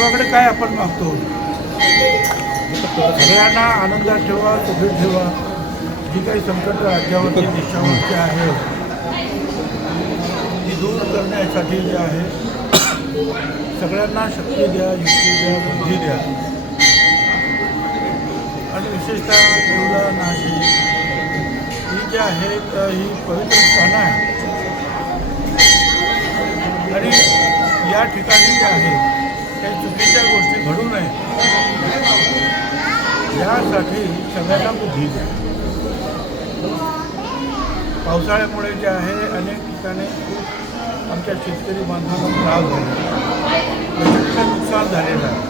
देवाकडे काय आपण मागतो? सगळ्यांना आनंदात ठेवा, सुखी ठेवा. जी काही संकट राज्यावरती देशावरती आहे ती दूर करण्यासाठी जे आहे सगळ्यांना शक्ती द्या, युक्ती द्या, बुद्धी द्या. आणि विशेषतः देवला नाशिक ही जी आहेत ही पवित्र स्थानं आहे आणि या ठिकाणी जे आहे काही चुकीच्या गोष्टी घडू नये यासाठी सगळ्यांना बुद्धी द्या. पावसाळ्यामुळे जे आहे अनेक ठिकाणी आमच्या शेतकरी बांधवांना त्रास झाला, नुकसान झालेलं आहे.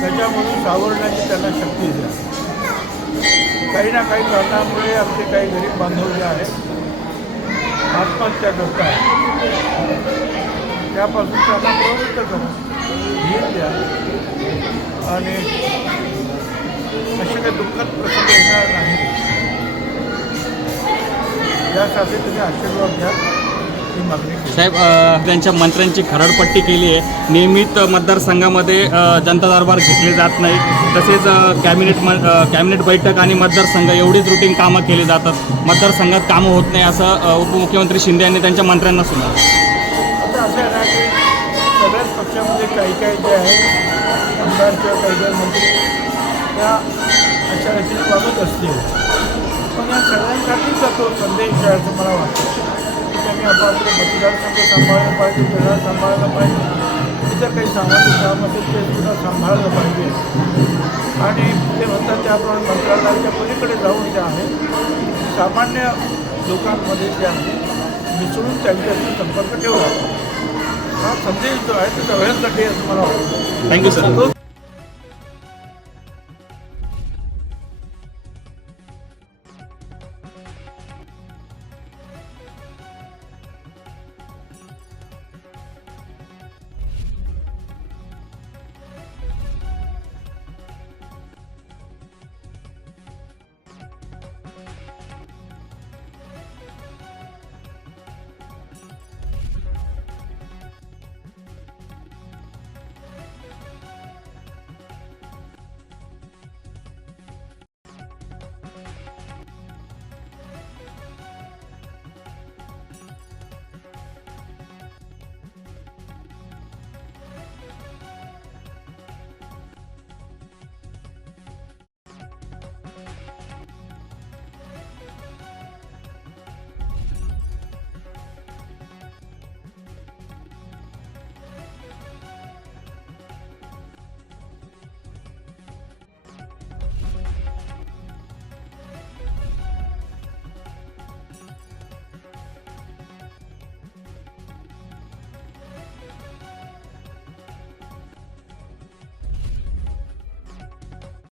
त्याच्यामधून सावरण्याची त्यांना शक्ती द्या. काही ना काही कारणामुळे आमचे काही गरीब बांधव जे आहेत आत्महत्या करत आहेत, त्यापासून त्यांना प्रवृत्त करा, धीर द्या आणि असे काही दुःखद प्रसंग येणार नाही यासाठी तुम्ही आशीर्वाद द्या ही मागणी केली. साहेब, त्यांच्या मंत्र्यांची खरडपट्टी केली आहे. नियमित मतदारसंघामध्ये जनता दरबार घेतले जात नाही. तसेच कॅबिनेट बैठक आणि मतदारसंघ एवढीच रुटीन कामं केली जातात. मतदारसंघात कामं होत नाही असं उपमुख्यमंत्री शिंदे यांनी त्यांच्या मंत्र्यांना सुनावलं. आता असं आहे ना की सगळ्याच पक्षामध्ये काही काही जे आहे आमदार किंवा काही काही मंत्री त्या अशा रीतीने वागत असतील, पण या सगळ्यांसाठीच तो संदेश आहे असं मला वाटतं की त्यांनी आपापले मतदारसंघ सांभाळलं पाहिजे, जिल्हा सांभाळला पाहिजे, इतर काही सामाजिक काम असेल ते सुद्धा सांभाळलं पाहिजे. आणि ते म्हणतात त्याप्रमाणे मंत्रालयाच्या पलीकडे जाऊन जे आहे सामान्य लोकांमध्ये जे आहे मिसळून त्यांच्याशी संपर्क ठेवला. हा संदेश जो आहे तो सगळ्यांसाठी असं मला वाटतं. Thank you sir.